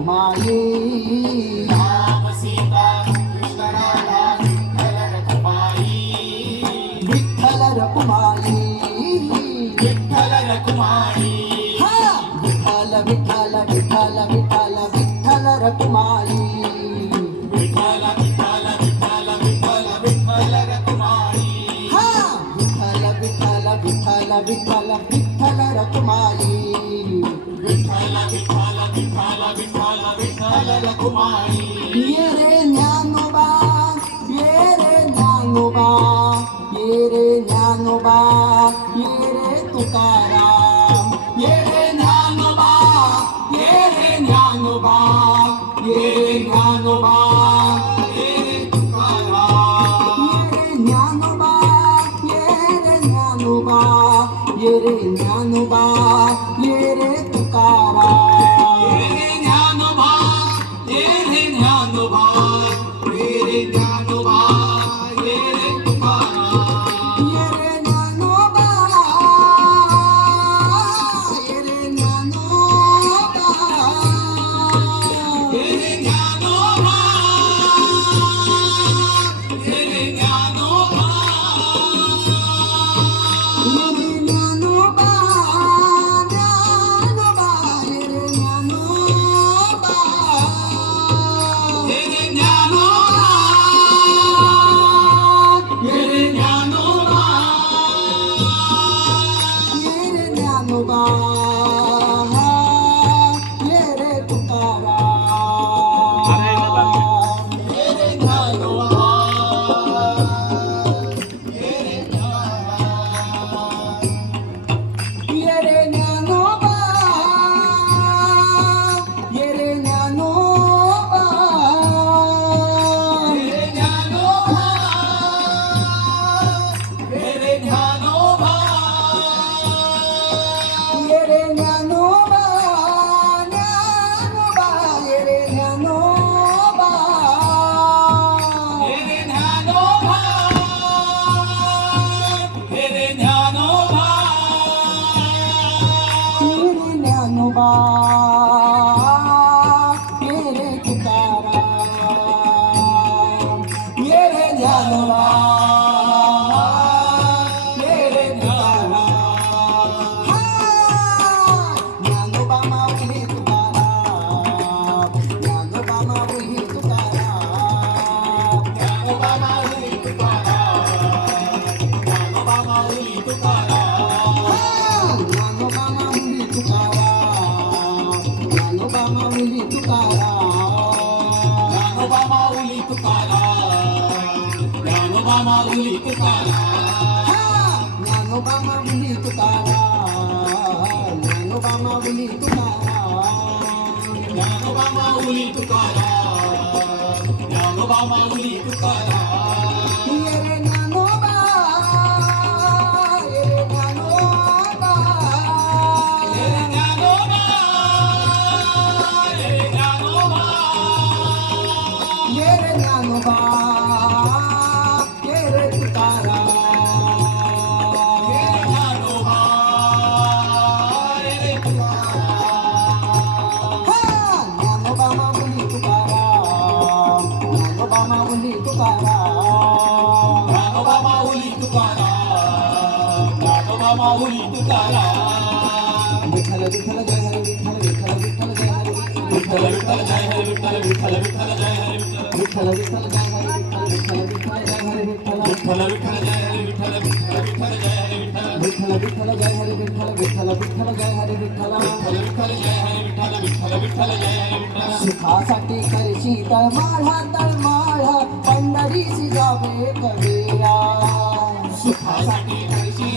रखुमाई राम सीता कृष्ण राधा विठ्ठल रखुमाई विठ्ठल रखुमाई विठ्ठल रखुमाई हा विठ्ठल विठ्ठल विठ्ठल विठ्ठल विठ्ठल रखुमाई विठ्ठल विठ्ठल विठ्ठल विठ्ठल विठ्ठल रखुमाई हा विठ्ठल विठ्ठल विठ्ठल विठ्ठल विठ्ठल रखुमाई विठ्ठल विठ्ठल विठ्ठल विठ्ठल विठ्ठल रखुमाई ये रे ज्ञानोबा ये रे ज्ञानोबा ये रे ज्ञानोबा ये रे तुकाराम ये रे ज्ञानोबा ये रे ज्ञानोबा ये रे ज्ञानोबा ये रे तुकाराम ये रे ज्ञानोबा ये रे ज्ञानोबा ये रे ज्ञानोबा ये रे तुकाराम ये रे ज्ञानोबा ये रे ज्ञानोबा ये रे ज्ञानोबा ये रे तुकाराम ये रे ज्ञानोबा ये रे ज्ञानोबा ये रे ज्ञानोबा ये रे ज्ञानोबा ये रे ज्ञानोबा ज्ञानोबा ये रे ज्ञानोबा ये रे ज्ञानोबा ये रे ज्ञानोबा ये रे ज्ञानोबा ये रे तुकाराम ये रे ज्ञानोबा ये रे ज्ञानोबा ये रे ज्ञानोबा ये रे ज्ञानोबा ये रे ज्ञानोबा ये रे ज्ञानोबा ये रे ज्ञानोबा ज्ञानोबा ये रे ज्ञानोबा ये रे ज्ञानोबा ये रे ज्ञानोबा ये रे ज्ञानोबा ये रे तुकाराम ये रे ज्ञानोबा ये रे तुकाराम हा ज्ञानोबा माऊली तुकाराम ज्ञानोबा माऊली तुकाराम ज्ञानोबा माऊली तुकाराम ज्ञानोबा माऊली तुकाराम ज्ञानोबा माऊली तुकाराम ज्ञानोबा माऊली तुकाराम ज्ञानोबा माऊली तुकाराम ज्ञानोबा माऊली तुकाराम ज्ञानोबा माऊली तुकाराम ज्ञानोबा माऊली तुकाराम ज्ञानोबा माऊली तुकाराम ज्ञानोबा माऊली तुकाराम ये रे ज्ञानोबा ये रे ज्ञानोबा ये रे ज्ञानोबा ये रे ज्ञानोबा ये रे ज्ञानोबा ये रे तुकाराम ये रे ज्ञानोबा ये रे तुकाराम ज्ञानोबा माऊली तुकाराम ज्ञानोबा माऊली तुकाराम ज्ञानोबा माऊली तुकाराम ज्ञानोबा माऊली तुकाराम विठ्ठल विठ्ठल जय हरी विठ्ठल विठ्ठल विठ्ठल जय हरी विठ्ठल विठ्ठल जय हरी विठ्ठल विठ्ठल विठ्ठल जय हरी विठ्ठल विठ्ठल विठ्ठल जय हरी विठ्ठल विठ्ठल विठ्ठल जय हरी विठ्ठल विठ्ठल विठ्ठल जय हरी विठ्ठल विठ्ठल विठ्ठल जय हरी विठ्ठल विठ्ठल विठ्ठल जय हरी विठ्ठल विठ्ठल विठ्ठल जय हरी विठ्ठल विठ्ठल विठ्ठल जय हरी विठ्ठल विठ्ठल विठ्ठल जय हरी विठ्ठल सुखासाठी करशी तळमाळ पंढरीशी जावे कबीरा सुखासाठी करशी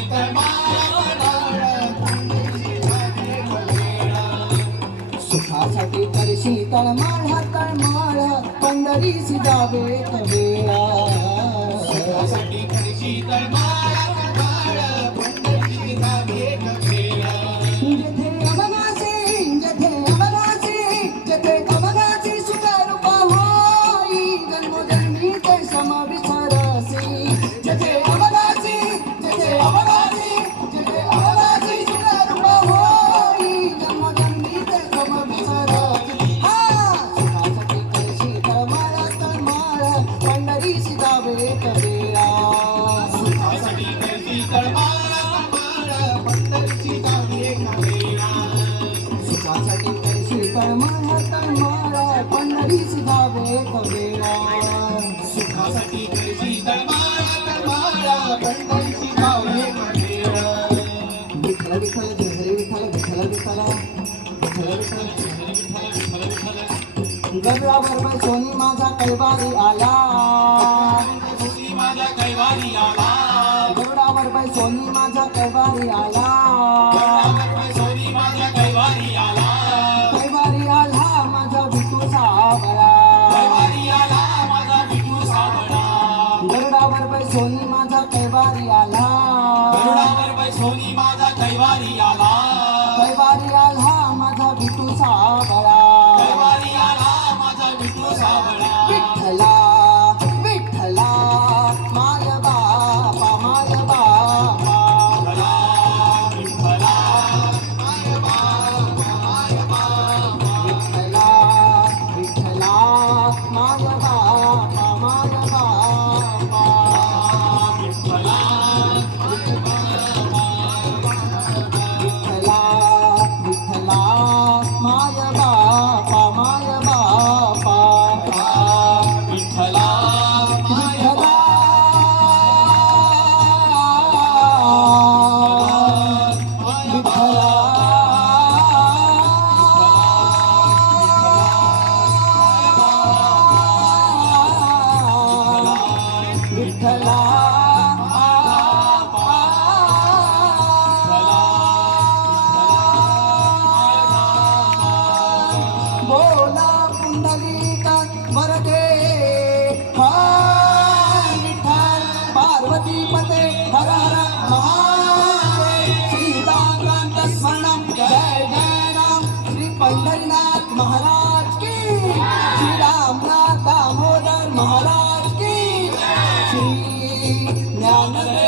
सुखासाठी करशी तळमाळ पंढरीशी जावे कबीरा सुखासाठी करशी तळमाळ पंढरीशी जावे कबीरा जेथे अवघाची जेथे अवघाची जेथे अवघाची सुखरूप होई जन्मोजन्मी ते सम विसरसी जेथे अवघाची जेथे अवघाची जेथे अवघाची सुखरूप होई जन्मोजन्मी ते सम विसरसी हा विठ्ठल विठ्ठल जय हरी विठ्ठल विठ्ठल विठ्ठल विठ्ठल विठ्ठल गरुडावर बैसोनी माझा कैवारी आला गरुडावर बैसोनी माझा कैवारी आला कैवारी आला माझा विठू सावळा गरुडावर बैसोनी माझा कैवारी आला कैवारी आला माझा विठू सावळा विठ्ठला विठ्ठला माय बापा माय बापा विठ्ठला विठ्ठला माय बापा माय बापा विठ्ठला विठ्ठला माय बापा माय बापा विठ्ठला विठ्ठला बोला पुंडलिका वरदे हा विठ्ठल पार्वती पते हर हर महादेव सीताकांत स्मरणम जय जय राम श्री पंढरीनाथ महाराज की श्री रामनाथ दामोदर महाराज की श्री ज्ञानदेव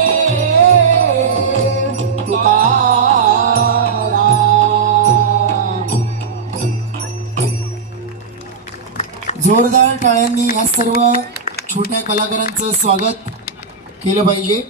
तुकाराम. जोरदार टाळ्यांनी या सर्व छोट्या कलाकारांचं स्वागत केलं पाहिजे.